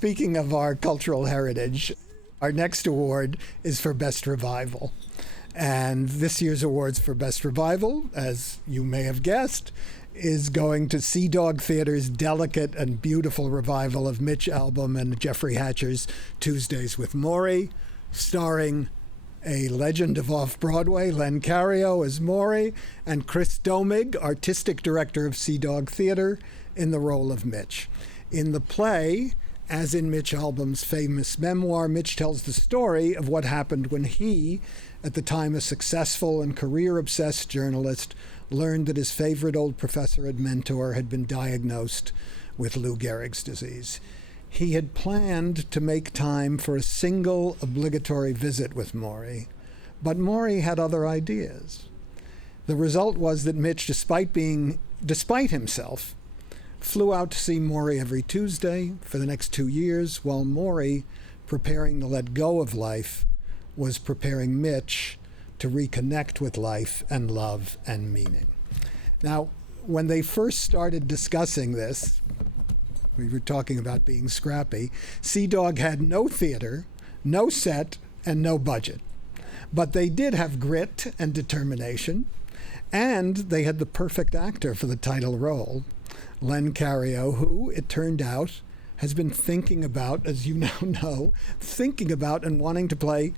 Speaking of our cultural heritage, our next award is for Best Revival. And this year's awards for Best Revival, as you may have guessed, is going to Seadog Theater's delicate and beautiful revival of Mitch Albom and Jeffrey Hatcher's Tuesdays with Morrie, starring a legend of Off-Broadway, Len Cariou as Morrie, and Chris Domig, artistic director of Seadog Theater, in the role of Mitch. In the play, as in Mitch Albom's famous memoir, Mitch tells the story of what happened when he, at the time a successful and career-obsessed journalist, learned that his favorite old professor and mentor had been diagnosed with Lou Gehrig's disease. He had planned to make time for a single obligatory visit with Morrie, but Morrie had other ideas. The result was that Mitch, despite himself, flew out to see Morrie every Tuesday for the next 2 years, while Morrie, preparing to let go of life, was preparing Mitch to reconnect with life and love and meaning. Now, when they first started discussing this, we were talking about being scrappy, Seadog had no theater, no set, and no budget. But they did have grit and determination, and they had the perfect actor for the title role, Len Cariou, who, it turned out, has been thinking about, as you now know, thinking about and wanting to play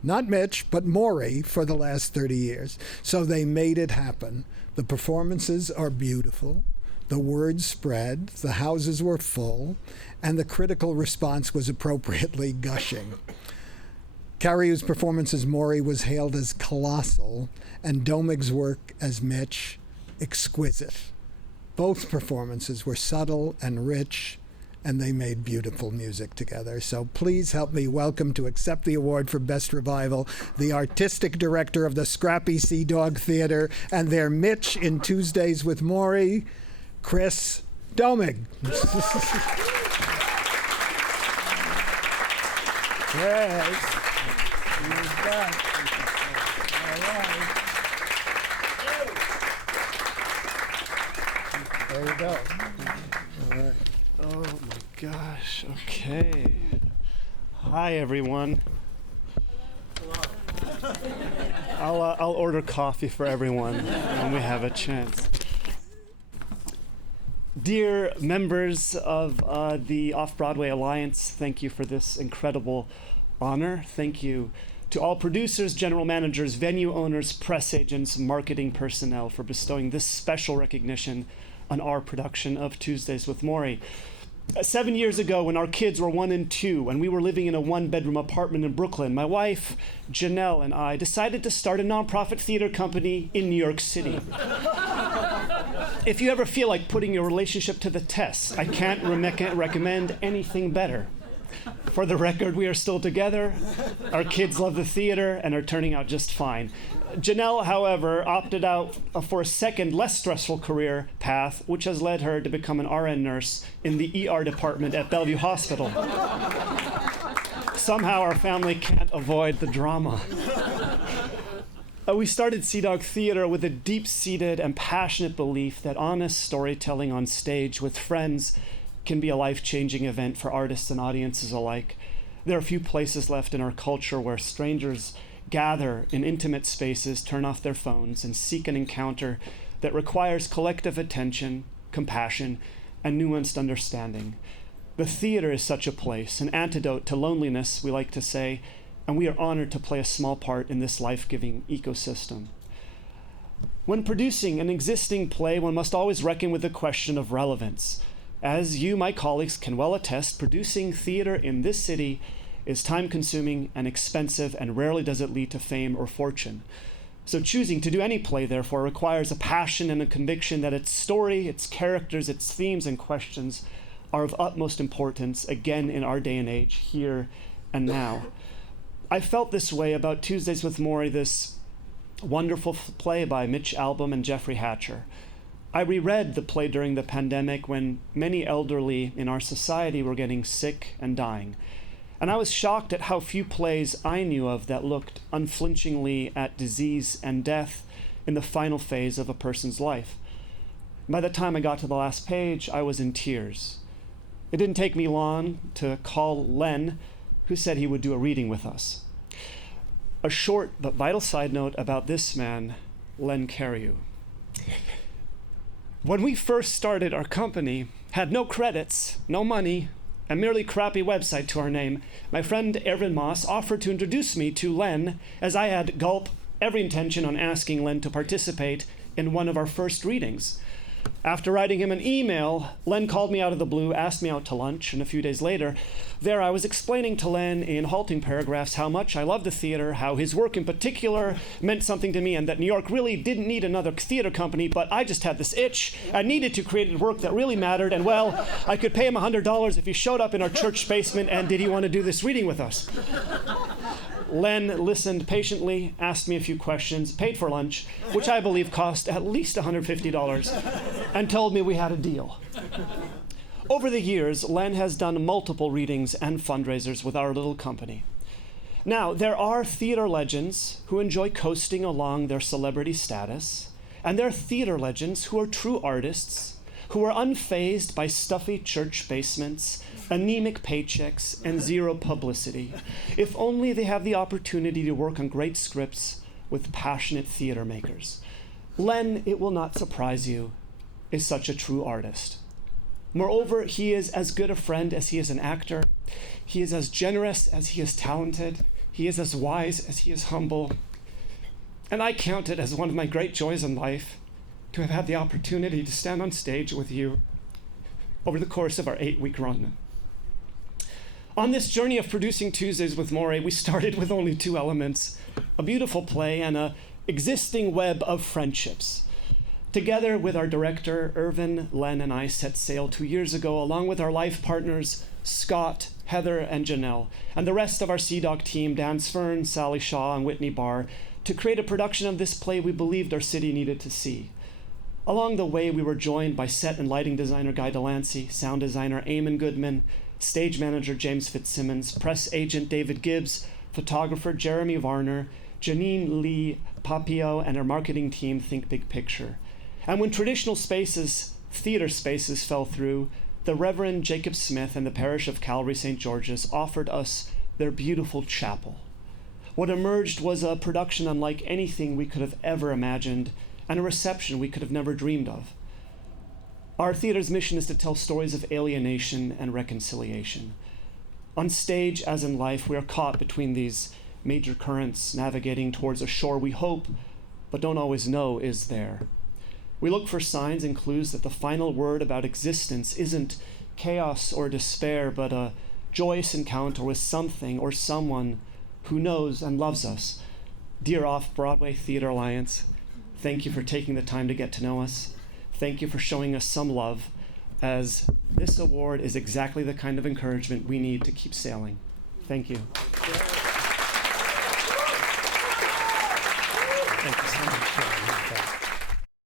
not Mitch, but Morrie for the last 30 years. So they made it happen. The performances are beautiful. The word spread. The houses were full. And the critical response was appropriately gushing. Cariou's performance as Morrie was hailed as colossal, and Domig's work as Mitch, exquisite. Both performances were subtle and rich, and they made beautiful music together. So please help me welcome, to accept the award for Best Revival, the artistic director of the scrappy Seadog Theater and their Mitch in Tuesdays with Morrie, Chris Domig. Chris, he's back. All right. There you go. All right. Oh my gosh, okay. Hi everyone. I'll order coffee for everyone when we have a chance. Dear members of the Off-Broadway Alliance, thank you for this incredible honor. Thank you to all producers, general managers, venue owners, press agents, marketing personnel for bestowing this special recognition on our production of Tuesdays with Morrie. 7 years ago, when our kids were 1 and 2, and we were living in a 1-bedroom apartment in Brooklyn, my wife, Janelle, and I decided to start a nonprofit theater company in New York City. If you ever feel like putting your relationship to the test, I can't recommend anything better. For the record, we are still together. Our kids love the theater and are turning out just fine. Janelle, however, opted out for a second, less stressful career path, which has led her to become an RN nurse in the ER department at Bellevue Hospital. Somehow our family can't avoid the drama. We started Seadog Theater with a deep-seated and passionate belief that honest storytelling on stage with friends can be a life-changing event for artists and audiences alike. There are few places left in our culture where strangers gather in intimate spaces, turn off their phones, and seek an encounter that requires collective attention, compassion, and nuanced understanding. The theater is such a place, an antidote to loneliness, we like to say, and we are honored to play a small part in this life-giving ecosystem. When producing an existing play, one must always reckon with the question of relevance. As you, my colleagues, can well attest, producing theater in this city is time-consuming and expensive, and rarely does it lead to fame or fortune. So choosing to do any play, therefore, requires a passion and a conviction that its story, its characters, its themes and questions are of utmost importance, again in our day and age, here and now. I felt this way about Tuesdays with Morrie, this wonderful play by Mitch Albom and Jeffrey Hatcher. I reread the play during the pandemic when many elderly in our society were getting sick and dying. And I was shocked at how few plays I knew of that looked unflinchingly at disease and death in the final phase of a person's life. By the time I got to the last page, I was in tears. It didn't take me long to call Len, who said he would do a reading with us. A short but vital side note about this man, Len Cariou. When we first started our company, had no credits, no money, a merely crappy website to our name, my friend Erwin Moss offered to introduce me to Len, as I had every intention on asking Len to participate in one of our first readings. After writing him an email, Len called me out of the blue, asked me out to lunch, and a few days later, there I was explaining to Len in halting paragraphs how much I loved the theater, how his work in particular meant something to me, and that New York really didn't need another theater company, but I just had this itch. I needed to create work that really mattered, and well, I could pay him $100 if he showed up in our church basement, and did he want to do this reading with us? Len listened patiently, asked me a few questions, paid for lunch, which I believe cost at least $150, and told me we had a deal. Over the years, Len has done multiple readings and fundraisers with our little company. Now, there are theater legends who enjoy coasting along their celebrity status, and there are theater legends who are true artists, who are unfazed by stuffy church basements, anemic paychecks, and zero publicity, if only they have the opportunity to work on great scripts with passionate theater makers. Len, it will not surprise you, is such a true artist. Moreover, he is as good a friend as he is an actor. He is as generous as he is talented. He is as wise as he is humble. And I count it as one of my great joys in life to have had the opportunity to stand on stage with you over the course of our 8-week run. On this journey of producing Tuesdays with Morrie, we started with only 2 elements, a beautiful play and an existing web of friendships. Together with our director, Irvin, Len, and I set sail 2 years ago, along with our life partners, Scott, Heather, and Janelle, and the rest of our Seadog team, Dan Svern, Sally Shaw, and Whitney Barr, to create a production of this play we believed our city needed to see. Along the way, we were joined by set and lighting designer Guy Delancey, sound designer Eamon Goodman, stage manager James Fitzsimmons, press agent David Gibbs, photographer Jeremy Varner, Janine Lee Papio, and our marketing team Think Big Picture. And when traditional spaces, theater spaces, fell through, the Reverend Jacob Smith and the parish of Calvary St. George's offered us their beautiful chapel. What emerged was a production unlike anything we could have ever imagined, and a reception we could have never dreamed of. Our theater's mission is to tell stories of alienation and reconciliation. On stage, as in life, we are caught between these major currents, navigating towards a shore we hope, but don't always know is there. We look for signs and clues that the final word about existence isn't chaos or despair, but a joyous encounter with something or someone who knows and loves us. Dear Off-Broadway Theater Alliance, thank you for taking the time to get to know us. Thank you for showing us some love, as this award is exactly the kind of encouragement we need to keep sailing. Thank you. Thank you so much.